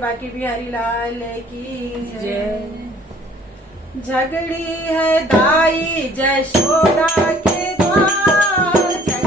बाकी बिहारी लाल की जय। झगड़ी है दाई जशोदा के द्वार।